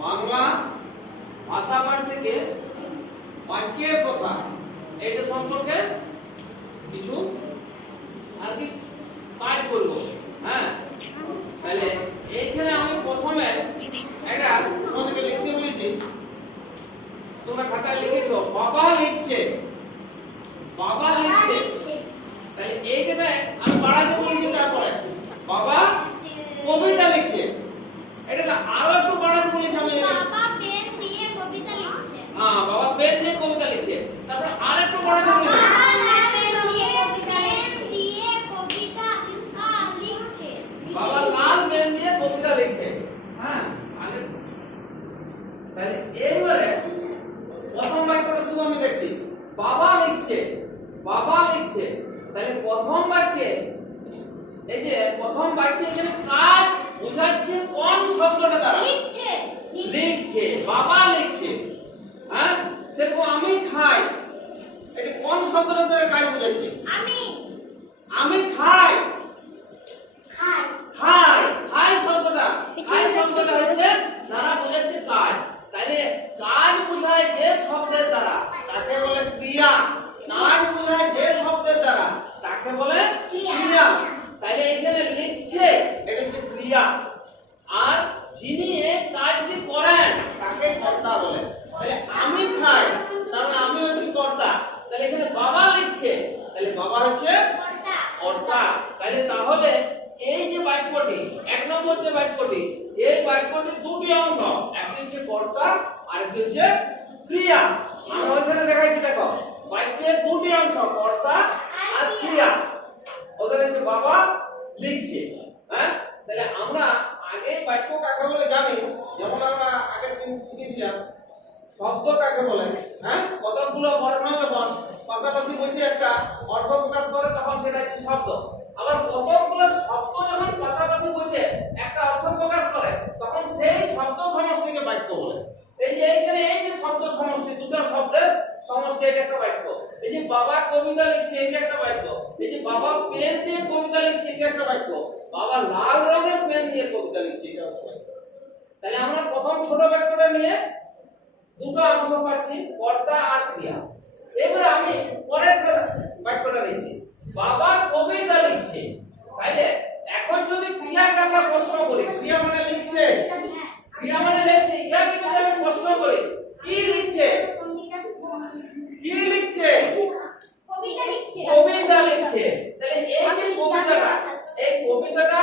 বাংলা ভাষা পাঠ থেকে বাক্যের কথা এটা সম্পর্কে কিছু আর কি কাজ করব হ্যাঁ তাহলে এইখানে আমি প্রথমে একটা তোমাদেরকে লিখতে বলেছি তোমরা খাতায় লিখেছো বাবা লিখছে বাবা লিখছে তাহলে এইখানে আমি বাড়াতে বলেছি তারপরে বাবা কবিতা লিখছে এটাকে আরও একটু বাড়াতে বলেছি আমি বাবা পেন দিয়ে কবিতা লিখছে হ্যাঁ বাবা পেন দিয়ে কবিতা লিখছে তারপরে আর একটু বাড়াতে বলেছি বাবা পেন দিয়ে পেন দিয়ে কবিতা আ, লিখছে বাবা লাল পেন দিয়ে কবিতা লিখছে হ্যাঁ তাহলে তাহলে এইবারে প্রথম বাক্যটা শুধু আমি দেখছি। বাবা লিখছে বাবা লিখছে। তাহলে প্রথম বাক্যে এই যে প্রথম বাক্যে এখানে কাজ বোঝাচ্ছে কোন শব্দটা দ্বারা? লিখছে লিখছে। বাবা লিখছে। হ্যাঁ? সেরকম আমি খাই। এটা কোন শব্দটা দ্বারা কাজ বোঝাচ্ছে? আমি আমি খাই খাই। খাই। খাই শব্দটা খাই শব্দটা হচ্ছে দ্বারা বোঝাচ্ছে কাজ তাহলে কাজ বোঝায় যে শব্দের দ্বারা তাকে বলে ক্রিয়া কাজ বোঝায় যে শব্দের দ্বারা তাকে বলে? ক্রিয়া তাহলে এখানে লিখছে এটা হচ্ছে ক্রিয়া আর যিনি এই কাজটি করেন তাকে কর্তা বলে। তাহলে আমি খাই তার মানে আমি হচ্ছে কর্তা। তাহলে এখানে বাবা লিখছে তাহলে বাবা হচ্ছে কর্তা। কর্তা। তাহলে তাহলে এই যে বাক্যটি এক নম্বর যে বাক্যটি এই বাক্যটি দুটি অংশ একটি হচ্ছে কর্তা আর একটি হচ্ছে ক্রিয়া আমরা ওইখানে দেখাইছি দেখো। বাক্যের দুটি অংশ কর্তা আর ক্রিয়া ওদের হচ্ছে বাবা লিখছে হ্যাঁ? তাহলে আমরা আগে বাক্য কাকে বলে জানি, যেমন আমরা আগের দিন শিখেছিলাম, শব্দ কাকে বলে হ্যাঁ? কতগুলো বর্ণ যখন পাশাপাশি বসে একটা অর্থ প্রকাশ করে, তখন সেটা হচ্ছে শব্দ। আবার কতগুলো শব্দ যখন পাশাপাশি বসে একটা অর্থ প্রকাশ করে, তখন সেই শব্দ সমষ্টিকে বাক্য বলে। এই যে এইখানে এই যে শব্দ সমষ্টি, দুটো শব্দের সমষ্টি এটা একটা বাক্য। এই যে বাবা কবিতা লিখছে এই যে একটা বাক্য। এই যে বাবা পেন দিয়ে কবিতা লিখছে এটা একটা বাক্য। বাবা লাল রঙের পেন দিয়ে কবিতা লিখছে এটা একটা বাক্য। তাহলে আমরা প্রথম ছোট বাক্যটা নিয়ে দুটো অংশ পাচ্ছি কর্তা আর ক্রিয়া। এবারে আমি পরের বাক্যটা লিখছি বাবা কবিতা লিখছে। তাইলে এখন যদি ক্রিয়াকে আমরা প্রশ্ন করি ক্রিয়া মানে লিখছে? ক্রিয়া মানে লিখছে ইয়াকে যদি আমি প্রশ্ন করি কি লিখছে কি লিখছে কবিতা লিখছে কবিতা লিখছে তাহলে এই যে কবিতাটা এই কবিতাটা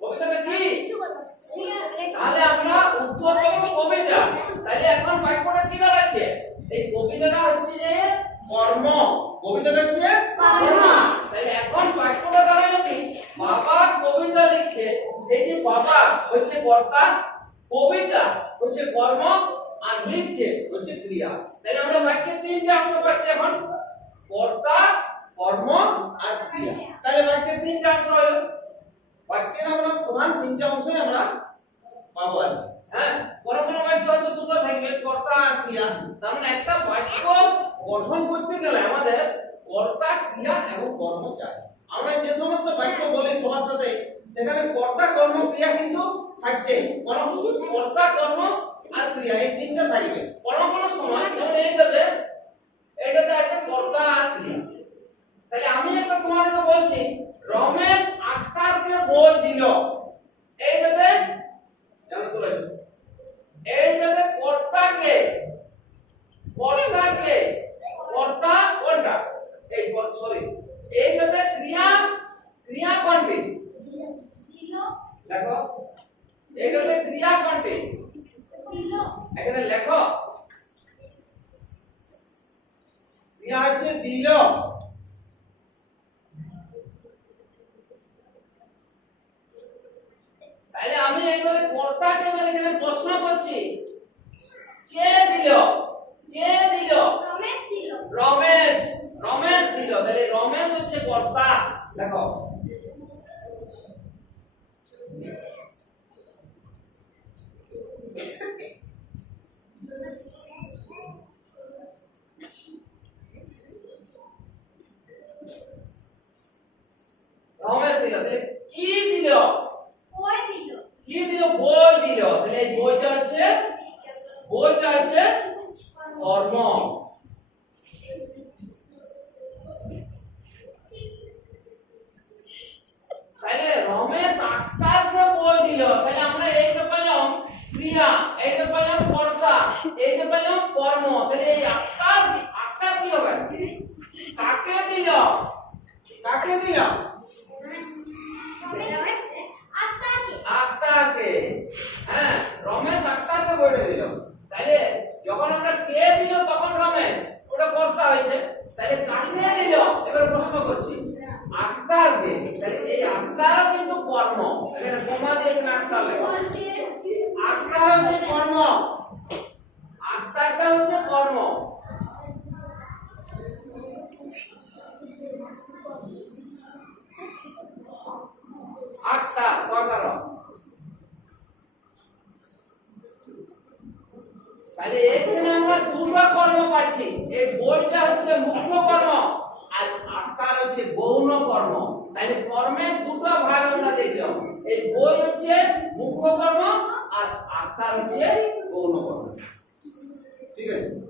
কবিতাটা কি তাহলে আমরা উত্তর পাবো কবিতা তাহলে এখন বাক্যটা কি দাঁড়াচ্ছে এই কবিতাটা হচ্ছে যে কর্ম কবিতাটা হচ্ছে বাক্যের তিনটে অংশ বাক্যের আমরা প্রধান তিনটে অংশই আমরা পাবো হ্যাঁ? কোনো কোনো দুটো থাকবে, কর্তা আর ক্রিয়া। তার মানে একটা বাক্য গঠন করতে গেলে আমাদের কর্তা ক্রিয়া এবং কর্ম আমরা যে সমস্ত বাক্য বলি সবার সাথে, সেখানে কর্তা কর্ম ক্রিয়া কিন্তু থাকছে। কোনো কর্তা কর্ম আর ক্রিয়া এই তিনটা থাকবে। কোনো কোনো সময় যেমন এইটাতে এইটাতে আছে কর্তা আর ক্রিয়া। তাহলে আমি একটা তোমাদেরকে বলছি, রমেশ আক্তারকে বই দিল এইটাতে যেমন বলেছ এইটাতে কর্তাকে কর্তাকে কর্তা কোনটা এই সরি এইটাতে ক্রিয়া ক্রিয়া কোনটি দিল লেখো এইটাতে ক্রিয়া কোনটি দিল এখানে লেখো হচ্ছে দিল। তাহলে আমি এইভাবে কর্তাকে মানে প্রশ্ন করছি। কে দিল? বইটা হচ্ছে বইটা যখন আমরা কে দিল, তখন রমেশ। ওটা কর্তা হয়েছে? তাহলে কাকে দিল এবার প্রশ্ন করছি। আক্তারকে তাহলে এই আক্তারও কিন্তু কর্ম। এখানে কমা দিয়ে এখানে আক্তার লেখা। আক্তার হচ্ছে কর্ম। আক্তারটা হচ্ছে কর্ম। আক্তার কর্তার তাহলে এখানে আমরা দুটো কর্ম পাচ্ছি বইটা হচ্ছে মুখ্য কর্ম আর আত্মার হচ্ছে গৌণ কর্ম তাই কর্মের দুটো ভাগ আমরা দেখলাম এই বই হচ্ছে মুখ্য কর্ম আর আত্মার হচ্ছে গৌণ কর্ম ঠিক আছে?